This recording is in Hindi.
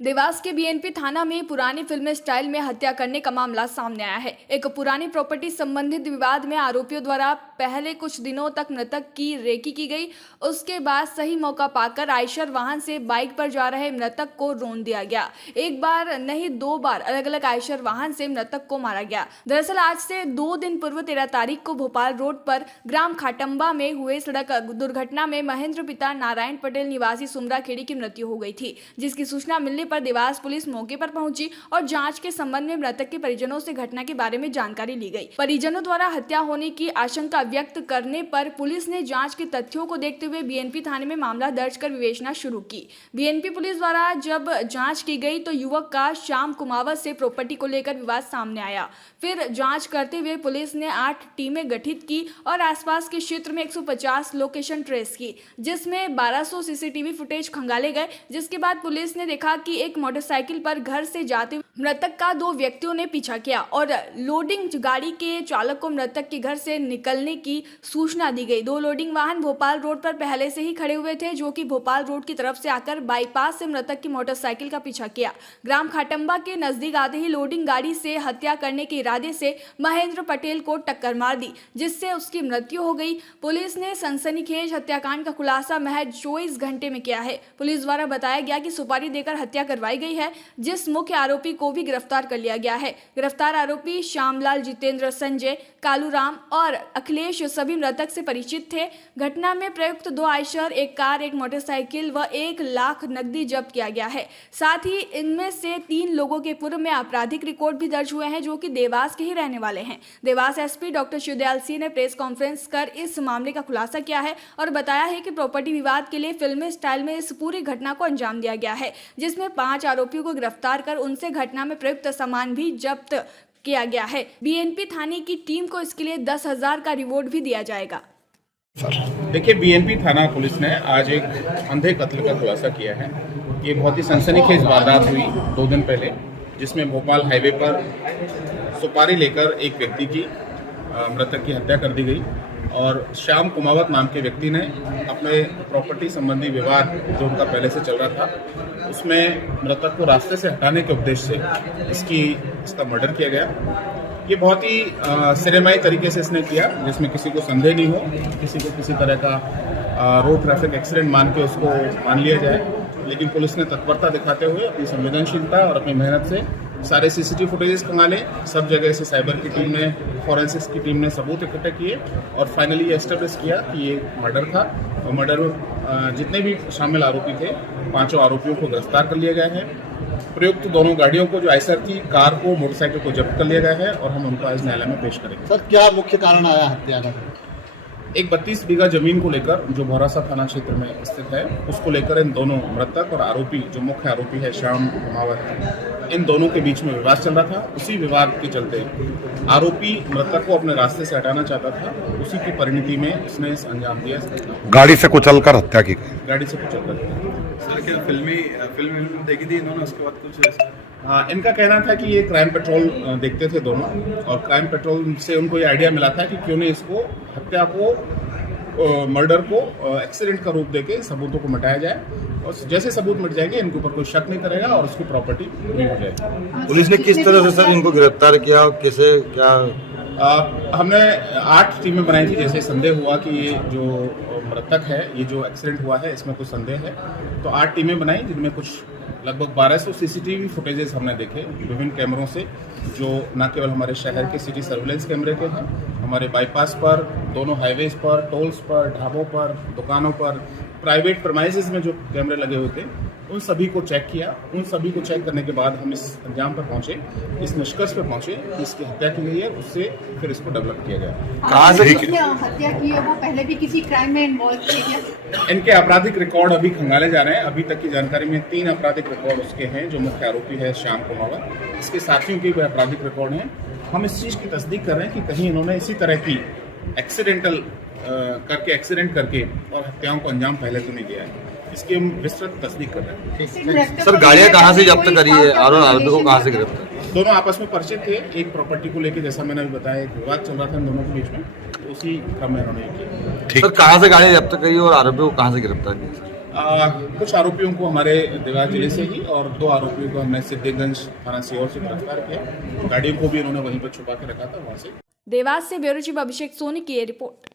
देवास के बीएनपी थाना में पुरानी फिल्म स्टाइल में हत्या करने का मामला सामने आया है। एक पुरानी प्रॉपर्टी संबंधित विवाद में आरोपियों द्वारा पहले कुछ दिनों तक मृतक की रेकी की गई। उसके बाद सही मौका पाकर आयशर वाहन से बाइक पर जा रहे मृतक को रौंद दिया गया। एक बार नहीं 2 बार अलग अलग आयशर वाहन से मृतक को मारा गया। दरअसल आज से 2 दिन पूर्व 13 तारीख को भोपाल रोड पर ग्राम खाटंबा में हुए सड़क दुर्घटना में महेंद्र पिता नारायण पटेल निवासी सुमरा खेड़ी की मृत्यु हो गई थी, जिसकी सूचना मिलने पर देवास पुलिस मौके पर पहुंची और जांच के संबंध में मृतक के परिजनों से घटना के बारे में जानकारी ली गई। परिजनों द्वारा हत्या होने की आशंका व्यक्त करने पर पुलिस ने जांच के तथ्यों को देखते हुए बीएनपी थाने में मामला दर्ज कर विवेचना शुरू की। बीएनपी पुलिस द्वारा जब जांच की गई तो युवक का श्याम कुमावत से प्रॉपर्टी को लेकर विवाद सामने आया। फिर जांच करते हुए पुलिस ने 8 टीमें गठित की और आसपास के क्षेत्र में 150 लोकेशन ट्रेस की, जिसमें 1200 सीसीटीवी फुटेज खंगाले गए। जिसके बाद पुलिस ने देखा कि एक मोटरसाइकिल पर घर से जाते मृतक का 2 व्यक्तियों ने पीछा किया और लोडिंग गाड़ी के चालक को मृतक के घर से निकलने की सूचना दी गई। 2 लोडिंग वाहन भोपाल रोड पर पहले से ही खड़े हुए थे, जो कि भोपाल रोड की तरफ से आकर बाईपास से मृतक की मोटरसाइकिल का पीछा किया। ग्राम खाटंबा के नजदीक आते ही लोडिंग गाड़ी से हत्या करने के इरादे से महेंद्र पटेल को टक्कर मार दी, जिससे उसकी मृत्यु हो गई। पुलिस ने सनसनीखेज हत्याकांड का खुलासा महज 24 घंटे में किया है। पुलिस द्वारा बताया गया कि सुपारी देकर हत्या करवाई गई है, जिस मुख्य आरोपी को भी गिरफ्तार कर लिया गया है। गिरफ्तार आरोपी श्यामलाल, जितेंद्र, संजय, कालूराम और अखिलेश सभी मृतक से परिचित थे। घटना में प्रयुक्त 2 आयशर, 1 कार, 1 मोटरसाइकिल व 1 लाख नकदी जब्त किया गया है। साथ ही इनमें से 3 लोगों के पूर्व में आपराधिक रिकॉर्ड भी दर्ज हुए हैं, जो कि देवास के ही रहने वाले हैं। देवास एसपी डॉक्टर शिवदयाल सिंह ने प्रेस कॉन्फ्रेंस कर इस मामले का खुलासा किया है और बताया है कि प्रॉपर्टी विवाद के लिए फिल्मी स्टाइल में इस पूरी घटना को अंजाम दिया गया है, जिसमें 5 आरोपियों को गिरफ्तार कर उनसे घटना में प्रयुक्त सामान भी जब्त किया गया है। बीएनपी थाने की टीम को इसके लिए 10,000 का रिवॉर्ड भी दिया जाएगा। देखिए, बीएनपी थाना पुलिस ने आज एक अंधे कत्ल का खुलासा किया है। ये बहुत ही सनसनीखेज वारदात हुई 2 दिन पहले, जिसमें भोपाल हाईवे पर सुपारी लेकर एक व्यक्ति की मृतक की हत्या कर दी गई और श्याम कुमावत नाम के व्यक्ति ने अपने प्रॉपर्टी संबंधी विवाद जो उनका पहले से चल रहा था, उसमें मृतक को रास्ते से हटाने के उद्देश्य से इसका मर्डर किया गया। ये बहुत ही सिनेमाई तरीके से इसने किया, जिसमें किसी को संदेह नहीं हो, किसी को किसी तरह का रोड ट्रैफिक एक्सीडेंट मान के उसको मान लिया जाए। लेकिन पुलिस ने तत्परता दिखाते हुए अपनी संवेदनशीलता और अपनी मेहनत से सारे सीसीटीवी फुटेजेस खंगाले। सब जगह से साइबर की टीम ने, फॉरेंसिक्स की टीम ने सबूत इकट्ठे किए और फाइनली ये एस्टेब्लिश किया कि ये मर्डर था। और मर्डर में जितने भी शामिल आरोपी थे, 5 आरोपियों को गिरफ्तार कर लिया गया है। प्रयुक्त दोनों गाड़ियों को, जो आयसर थी, कार को, मोटरसाइकिल को जब्त कर लिया गया है और हम उनको आज न्यायालय में पेश करेंगे। सर, क्या मुख्य कारण आया हत्या का? एक 32 बीघा जमीन को लेकर, जो भौरासा थाना क्षेत्र में स्थित है, उसको लेकर इन दोनों मृतक और आरोपी, जो मुख्य आरोपी है श्याम कुमावत, इन दोनों के बीच में विवाद चल रहा था। उसी विवाद के चलते आरोपी मृतक को अपने रास्ते से हटाना चाहता था। उसी की परिणति में उसने इस अंजाम दिया। गाड़ी से कुचलकर हत्या की। गाड़ी से कुचलकर। सर, क्या फिल्म देखी थी इन्होंने, उसके बाद कुछ? हाँ, इनका कहना था कि ये क्राइम पेट्रोल देखते थे दोनों, और क्राइम पेट्रोल से उनको ये आइडिया मिला था कि क्यों नहीं इसको, हत्या को, मर्डर को एक्सीडेंट का रूप देके सबूतों को मिटाया जाए, और जैसे सबूत मिट जाएंगे इनके ऊपर कोई शक नहीं करेगा और उसकी प्रॉपर्टी पूरी हो जाएगी। पुलिस ने किस तरह से सर इनको गिरफ्तार किया, कैसे, क्या? हमने 8 टीमें बनाई थी। जैसे संदेह हुआ कि ये जो मृतक है, ये जो एक्सीडेंट हुआ है, इसमें कुछ संदेह है, तो 8 टीमें बनाई, जिनमें कुछ लगभग 1200 सीसीटीवी फुटेजेस हमने देखे विभिन्न कैमरों से, जो न केवल हमारे शहर के सिटी सर्विलेंस कैमरे के हैं, हमारे बाईपास पर, दोनों हाईवेज पर, टोल्स पर, ढाबों पर, दुकानों पर, प्राइवेट प्रमाइसेस में जो कैमरे लगे हुए थे, उन सभी को चेक किया। उन सभी को चेक करने के बाद हम इस अंजाम पर पहुंचे, इस निष्कर्ष पर पहुंचे कि इसकी हत्या की गई है। उससे फिर इसको डेवलप किया गया। कहाँ से हत्या की है, वो पहले भी किसी क्राइम में इन्वॉल्व थे क्या? इनके आपराधिक रिकॉर्ड अभी खंगाले जा रहे हैं। अभी तक की जानकारी में 3 आपराधिक रिकॉर्ड उसके हैं, जो मुख्य आरोपी है श्याम कुमावत। इसके साथियों के भी आपराधिक रिकॉर्ड हैं। हम इस चीज़ की तस्दीक कर रहे हैं कि कहीं इन्होंने इसी तरह की एक्सीडेंट करके और हत्याओं को अंजाम पहले तो नहीं दिया है। इसकी हम विस्तृत तस्दीक कर रहे हैं। सर, गाड़ियाँ कहाँ से जब्त करी है और आरोपी को कहाँ से गिरफ्तार? दोनों आपस में परिचित थे। एक प्रॉपर्टी को लेकर, जैसा मैंने अभी बताया, एक विवाद चल रहा था इन दोनों के बीच में, तो उसी क्रम में इन्होंने किया। सर, कहाँ से गाड़ियाँ जब्त करी और आरोपी को कहाँ से गिरफ्तार किया? कुछ आरोपियों को हमारे देवास जिले से ही और 2 आरोपियों को हमने सिद्धिगंज थाना सीहोर से गिरफ्तार किया। गाड़ियों को भी उन्होंने वहीं पर छुपा के रखा था वहाँ से। देवास से ब्यूरो चीफ अभिषेक सोनी की ये रिपोर्ट।